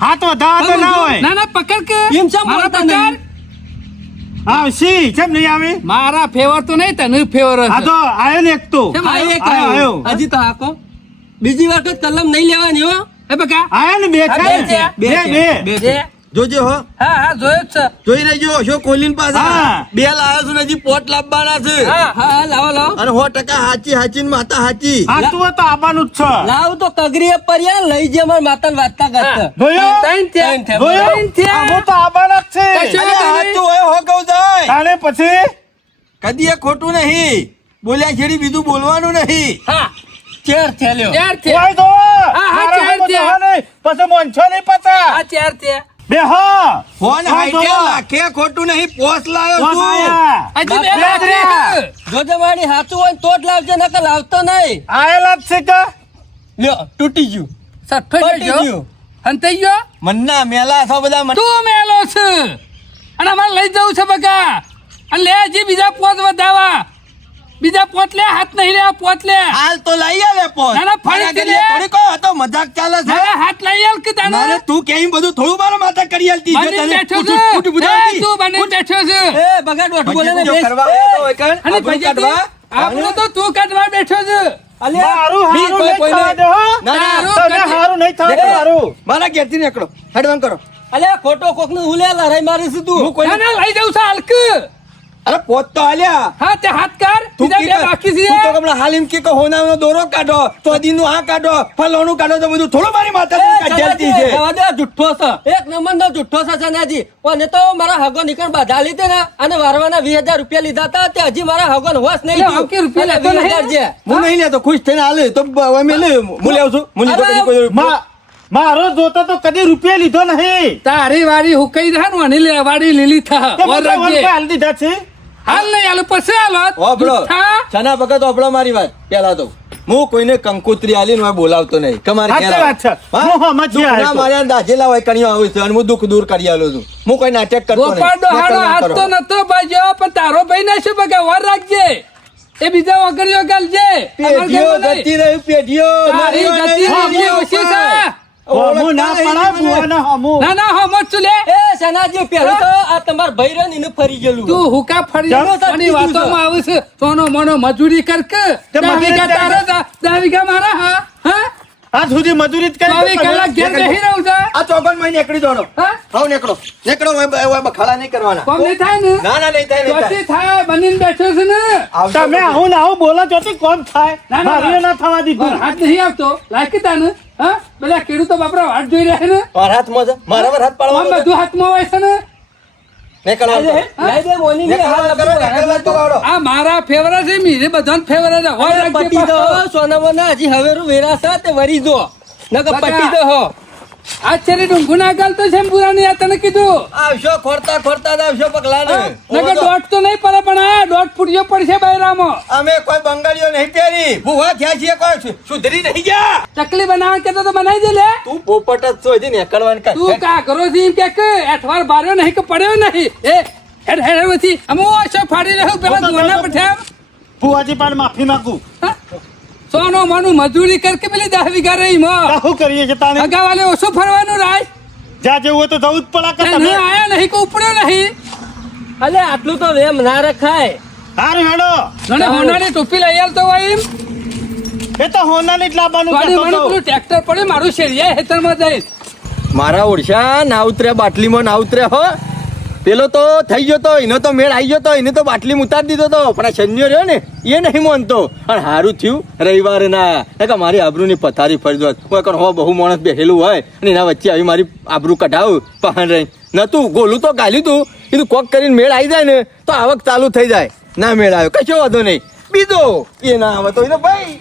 હાથ વધાવા તો ના હોય. ના ના પકડ કે એમ શા મારા બોલતા પકડ નહીં? આવશે કેમ નહીં આવે? મારા ફેવર તો નહીં તને ફેવર આ તો આયો ને એક તો કેમ આ એક આયો, આવ્યો. આયો. હજી તો હાકો બીજી વખત કલમ નહીં લેવાની હો એ બકા આયો ને બે આ છે. બે છે. બે બે બે છે. જોજો હો હા હા જોયો જ છે જોઈ રહેજો અશોક કોહલી પાસે હા. 2 લાવ્યો છું ને હજી પોટ લાવવાના છે હા હા લાવો લાવો અને 100% હાચી ને માતા હાચી આ તું તો આવવાનું જ છે લાવ તો કગરીએ પર્યા લઈ જે માર માતાને વાતતા કરતા જોયો ત્રણ થયા. ત્રણ થયા. જોયો ત્રણ થયા. આમો તો આવવાના જ છે કશું અરે હાચું હોય હો કહું જાય તાણે પછી કદી એ ખોટું નહીં બોલ્યા છેડી બીજું બોલવાનું નહીં હા ચેર થેલ્યો ચાર થયા ઓય તો હા, મારા ચાર હાથમાં થયા. તો નહીં પછી મોનછો નહીં પતા હા ચાર થયા બે હા ફોન હા, હાઈટે જો. લાખે ખોટું નહીં પોસ લાયો પોસ છું આયા. હજી બે બાપ રે. બાકી. જોજે મારી હાચું હોય ને તો જ લાવજે નકર લાવતો નહીં આયેલા જ છે કે લ્યો તૂટી ગયું સઠ્ઠો પટી જજો ગયું હંતાઈ ગયો મન્ના મેલા છો બધા તું મેલો છે અને અમારે લઈ જવું છે બગા અને લે હજી બીજા પોત વધાવા બીજા પોત લે હાથ નહીં લે આ પોત લે હાલ તો લઈ આવે પોસ ના, ના, ફરીથી લે. થોડી કોઈ હતો મજાક ચાલે છે ના, ના, હાથ લઈ આવ કે તાને મારે તું કેમ બધું થોડું મારા માથા કરી આલતી જો બનીને તને બેઠો ઉઠ, ઉઠ, ઉઠ, છે બુધાવતી. એ તું બનીને બેઠો છે એ બગા દોઢ બોલે ને જો બેસ. કરવા એ, આવ્યો તો હોય કાન, અને આપણું પછી કાઢવા. આપણું તો તું કાઢવા બેઠો છે અલ્યા, મારું બી હારું નહીં કોઈને- થવા દે હો ના, ના, તારું તને કાઢી- હારું નહીં થવા દે મારું મારા ઘેરથી નીકળો હેડવાન કરો અલ્યા ખોટો કોક નું ઉલે લડાઈ મારીશ તું હું કોઈ ના ના લઈ જાઉં છું હાલક અરે પોત તો આલ્યા હા તે હાથ કર તું બીજા બે બાકી છે તું તો હમણાં હાલ એમ કે હોનાનો દોરો કાઢો તો દીનું આ કાઢો ફલોનું કાઢો તો બધું થોડું મારી માથા એ, કાઢી સનાજી, છે જવા દે, જુઠ્ઠો છે એક નંબર નો જુઠ્ઠો છે સનાજી અને તો મારા હગો નીકળ બાધા લીધે ને અને વારવાના 20,000 રૂપિયા લીધા હતા તે હજી મારા હગો ને હોશ નહીં લે, થયું. હકી રૂપિયા અને લેતો 20,000 નહીં? છે. હું નહીં લેતો ખુશ થઈને હાલે તો અમે લે હું લેવું છું હું લીધો કદી કોઈ મારો જોતો તો કદી રૂપિયા લીધો નહીં તારી વાડી હુકાઈ રહે ને અને લે વાડી લીલી થા તે ઓર મને રાખજે. વનકા હાલ દીધા છે હાલ નહીં હાલ પછી હાલો ઓબળો જૂઠા. છના ભગત ઓબળો મારી વાત પેલા તો હું કોઈને કંકોત્રી આલીને હું બોલાવતો નહીં કે મારે સાચી ઘેર આવો. વાત છે. હા? હું હમણાં દુઃખ આવ્યો ના તો. માર્યા ને દાઝેલા હોય કણીઓ આવું છે અને હું દુઃખ દૂર કરી આલું છું હું કોઈ નાટક કરતો નહીં. ગોપાળ ડોહાડો નકલ ના હાથ કરો. તો નતો બાજ્યો પણ તારો ભાઈ ના શું બગા વાર રાખજે એ બીજા વગર ગાલજે પેઢીઓ જતી રહી પેઢીઓ તારી નરીઓ ગતિ નહીં, હમણી નરીઓ ઓછી હોય. છે. હમું ના ઓળખતા પડાય નહીં મને. બુવાના હમું. ના ના હમો છું લે એ સનાજી પેલું તો આ તમાર ભાઈ રહ્યો ને એને ફરી ગયેલું તું હુકા ફરી ચાલો, અને બીજું વાતોમાં આવે છે સોનો મોનો મજૂરી કર કે તે 10 વીઘા મજૂરી તારા 10 વીઘા મારા હા હા આજ સુધી મજૂરી જ કરી 24 કલાક ઘેર બેહી રહું છે આ ચોગન માં નીકળી દોડો હા હાવ નીકળો નીકળો હવે બખાડા નહીં કરવાના કોમ નહીં થાય ને ના ના નહીં થાય નહીં ચોથી થાય થાય બનીને બેઠો છે ને આવશે તમે આવું ને આવું બોલો છો તો કોમ થાય ના, ના, મારીઓ ના થવા દીધું પણ હાથ નહીં આવતો લાયકી તાને હા પેલા ખેડૂતો બાપરા વાટ જોઈ રહ્યા ને મારા હાથમાં છે મારા પર હાથ આમ પાડવાનો બધું હાથમાં હોય છે ને નીકળો લઈ દે મોની ને હાલ નીકળો તો આવડો આ મારા ફેવરેટ છે મીરે બધાને ફેવરેટ હોય અરે પટી દો સોનામાં હજી હવેરું વેરા છે તે વરી દો નકર બકા. પટી દો હો આ છેરી ડુંગુ ના ગાલતો છે એમ પૂરા નહીં આ તને કીધું આવશો ખોરતા ખોરતા જ આવશો પગલાને નકર દોઢ તો નહીં પડે પણ આ દોઢ ફૂટ્યો પડશે બૈરામાં અમે કોઈ બંગાળીઓ નહીં પહેરી ભૂવા થયા છીએ કોઈ સુધરી નહીં ગયા ચકલી બનાવવા કેતો તો બનાવી દે લે તું પોપટ જ છો હજી નીકળવાનું કાંઈ. તું કા કરો છે એમ કે અઠવાર બાર્યો નહીં કે પડ્યો નહીં એ હેડ હેડ નથી અમે ઓછો ફાડી રહ્યો પેલા દોના પઠ્યા ભુવાજી પાસે માફી માંગુ સોનો માનું મજૂરી કર કે પેલી 10 વીઘા રહી માં શું કરીએ છે તાને અગાવાલે ઓછું ફરવાનું રાય જ્યાં જેવું હોય તો જવું જ પડે કે ત્યાં તમે નહીં આયા નહીં કે ઉપડ્યો નહીં અલે આટલું તો વેમ ના રખાય હારું હેડો મને હોનાની ટોપી લઈ આવતો હોય એમ એ તો હોનાની જ લાવવાનું વાડી કહેતો મને હતો. પેલું ટ્રેક્ટર પડે મારું શેરિયા હેતરમાં જઈ મારા ઓળશા ના ઉતર્યા બાટલીમાં ના ઉતર્યા હો પેલો તો થઈ ગયો તો એનો તો મેળ આવી ગયો તો એને તો બાટલી ઉતારી દીધો તો પણ આ શનિયો રહ્યો ને એ નહીં માનતો અને સારું થયું રવિવારે ના આયા કે મારી આબરૂની પથારી ફરી દો કોઈ કણ હો બહુ માણસ બેહેલું હોય અને એના વચ્ચે આવી મારી આબરૂ કઢાવ પહાણ રહી નતું ગોલું તો ગાલ્યું તું કીધું કોક કરીને મેળ આવી જાય ને તો આવક ચાલુ થઈ જાય ના મેળ આવ્યો કશો વાંધો નહીં બીજો એ ના આવે તો એને ભાઈ